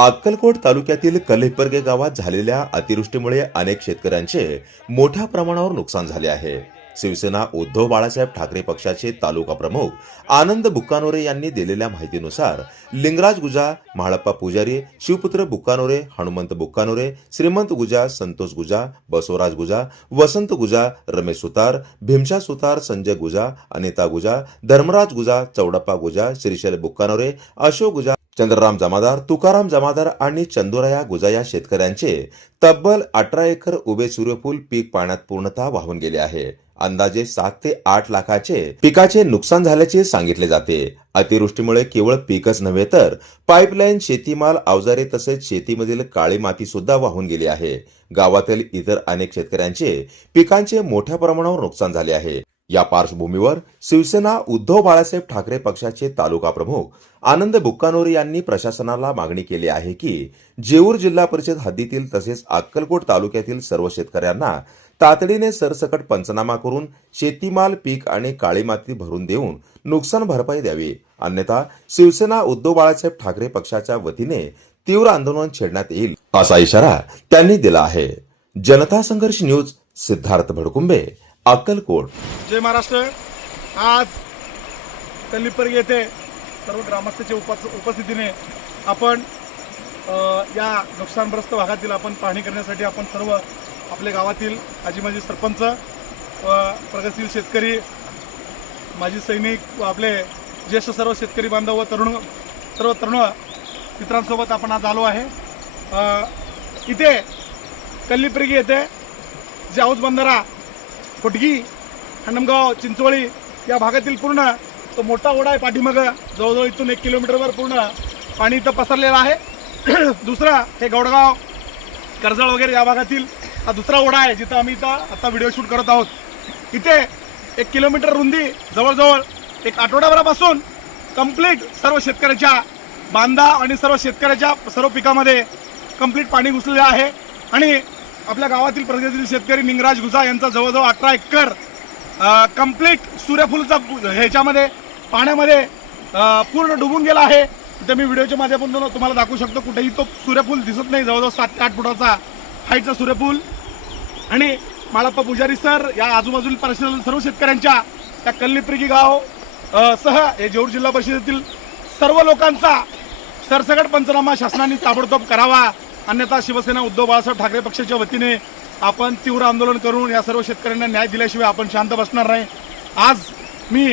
अक्कलकोट तालुक्यातील कलेपरगे गावात झालेल्या अतिवृष्टीमुळे अनेक शेतकऱ्यांचे मोठ्या प्रमाणावर नुकसान झाले आहे. शिवसेना उद्धव बाळासाहेब ठाकरे पक्षाचे तालुका प्रमुख आनंद बुक्कानोरे यांनी दिलेल्या माहितीनुसार लिंगराज गुजा महाळप्पा पुजारी शिवपुत्र बुक्कानोरे हनुमंत बुक्कानोरे श्रीमंत गुजा संतोष गुजा बसवराज गुजा वसंत गुजा रमेश सुतार भीमशा सुतार संजय गुजा अनिता गुजा धर्मराज गुजा चौडप्पा गुजा श्रीशैल बुक्कानोरे अशोक गुजा चंद्रराम जमादार तुकाराम जमादार आणि चंदुराया गुजाया शेतकऱ्यांचे तब्बल अठरा एकर उभे सूर्यफूल पीक पाण्यात पूर्णतः वाहून गेले आहे. अंदाजे सात ते आठ लाखाचे पिकाचे नुकसान झाल्याचे सांगितले जाते. अतिवृष्टीमुळे केवळ पीकच नव्हे तर पाईपलाईन शेतीमाल अवजारे तसेच शेतीमधील काळी माती सुद्धा वाहून गेली आहे. गावातील इतर अनेक शेतकऱ्यांचे पिकांचे मोठ्या प्रमाणावर नुकसान झाले आहे. या पार्श्वभूमीवर शिवसेना उद्धव बाळासाहेब ठाकरे पक्षाचे तालुका प्रमुख आनंद बुक्कानोरे यांनी प्रशासनाला मागणी केली आहे की जेऊर जिल्हा परिषद हद्दीतील तसेच अक्कलकोट तालुक्यातील सर्व शेतकऱ्यांना तातडीने सरसकट पंचनामा करून शेतीमाल पीक आणि काळी माती भरून देऊन नुकसान भरपाई द्यावी. अन्यथा शिवसेना उद्धव बाळासाहेब ठाकरे पक्षाच्या वतीने तीव्र आंदोलन छेडण्यात येईल असा इशारा त्यांनी दिला आहे. जनता संघर्ष न्यूज सिद्धार्थ भडकुंबे अक्कलकोट जय महाराष्ट्र. आज कल्लीपर्ग येथे सर्व ग्रामस्थांच्या उपस उपस्थितीने आपण अ, या नुकसानग्रस्त भागातील आपण पाहणी करण्यासाठी आपण सर्व आपल्या गावातील आजी माजी सरपंच व प्रगतशील शेतकरी माजी सैनिक व आपले ज्येष्ठ सर्व शेतकरी बांधव व तरुण सर्व तरुण मित्रांसोबत आपण आज आलो आहे. अ, इथे कल्लीप्रिगी येथे जाऊज बंधारा खोटगी हंडमगाव चिंचवळी या भागातील पूर्ण तो मोठा ओढा आहे पाठीमागं. जवळजवळ इथून एक किलोमीटरवर पूर्ण पाणी इथं पसरलेलं आहे. दुसरा हे गौडगाव कर्जळ वगैरे या भागातील हा दुसरा ओढा आहे जिथं आम्ही इथं आता व्हिडिओ शूट करत आहोत. इथे एक किलोमीटर रुंदी जवळजवळ एक आठवड्याभरापासून कंप्लीट सर्व शेतकऱ्याच्या बांधा आणि सर्व शेतकऱ्याच्या सर्व पिकामध्ये कंप्लीट पाणी घुसलेलं आहे. आणि आपल्या गावातील प्रगतीतील शेतकरी निंगराज गुजा यांचा जवळजवळ अठरा एकर कंप्लीट सूर्यफूलचा ह्याच्यामध्ये पाण्यामध्ये पूर्ण डुबून गेला आहे. इथे मी व्हिडिओच्या माध्यमातून तुम्हाला दाखवू शकतो कुठेही तो सूर्यफूल दिसत नाही. जवळजवळ सात ते आठ फुटाचा हाईटचा सूर्यफूल. आणि माळप्पा पुजारी सर या आजूबाजूला परिसरातील सर्व शेतकऱ्यांच्या त्या कल्लीप्रिगी गाव सह हे जेऊर जिल्हा परिषदेतील सर्व लोकांचा सरसकट पंचनामा शासनाने ताबडतोब करावा. अन्यथा शिवसेना उद्धव बाळासाहेब ठाकरे पक्षाच्या वतीने आपण तीव्र आंदोलन करून या सर्व शेतकऱ्यांना न्याय दिल्याशिवाय आपण शांत बसणार नाही. आज मी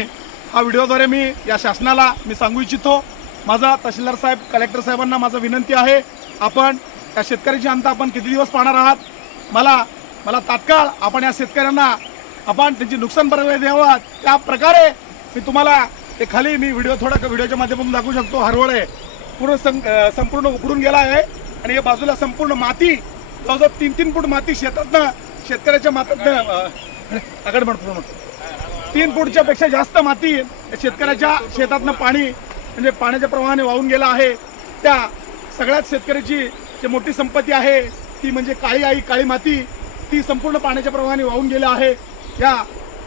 हा व्हिडिओद्वारे मी या शासनाला मी सांगू इच्छितो. माझा तहसीलदार साहेब कलेक्टर साहेबांना माझा विनंती आहे. आपण या शेतकऱ्याची अंत आपण किती दिवस पाहणार आहात? मला मला तात्काळ आपण या शेतकऱ्यांना आपण त्यांची नुकसान भरपाई द्यावा. त्या प्रकारे मी तुम्हाला ते खाली मी व्हिडिओ थोडा व्हिडिओच्या माध्यमातून दाखवू शकतो. हरवळ आहे. पूर्ण सं- संपूर्ण उकडून गेला आहे. आणि या बाजूला संपूर्ण माती जवळजवळ तीन तीन फूट माती शेतातनं शेतकऱ्याच्या मातात आगडमड म्हणतो तीन फूटच्या पेक्षा जास्त माती शेतकऱ्याच्या शेतातनं पाणी म्हणजे पाण्याच्या प्रवाहाने वाहून गेला आहे. त्या सगळ्याच शेतकऱ्याची जी मोठी संपत्ती आहे ती म्हणजे काळी आई काळी माती ती संपूर्ण पाण्याच्या प्रवाहाने वाहून गेली आहे. या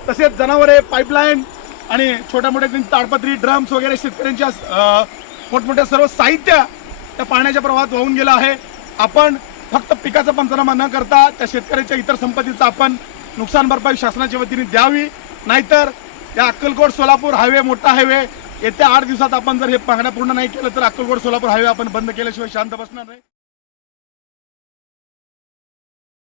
तसेच जनावरे पाईपलाईन आणि छोट्या मोठ्या ताडपत्री ड्रम्स वगैरे शेतकऱ्यांच्या मोठमोठ्या सर्व साहित्य त्या पाण्याच्या प्रवाहात वाहून गेला आहे. आपण फक्त पिकाचा पंचनामा न करता त्या शेतकऱ्याच्या इतर संपत्तीचं आपण नुकसान भरपाई शासनाच्या वतीने द्यावी. नाहीतर या अक्कलकोट सोलापूर हायवे मोठा हायवे येत्या आठ दिवसात आपण जर हे मागण्या पूर्ण नाही केलं तर अक्कलकोट सोलापूर हायवे आपण बंद केल्याशिवाय शांत बसणार नाही.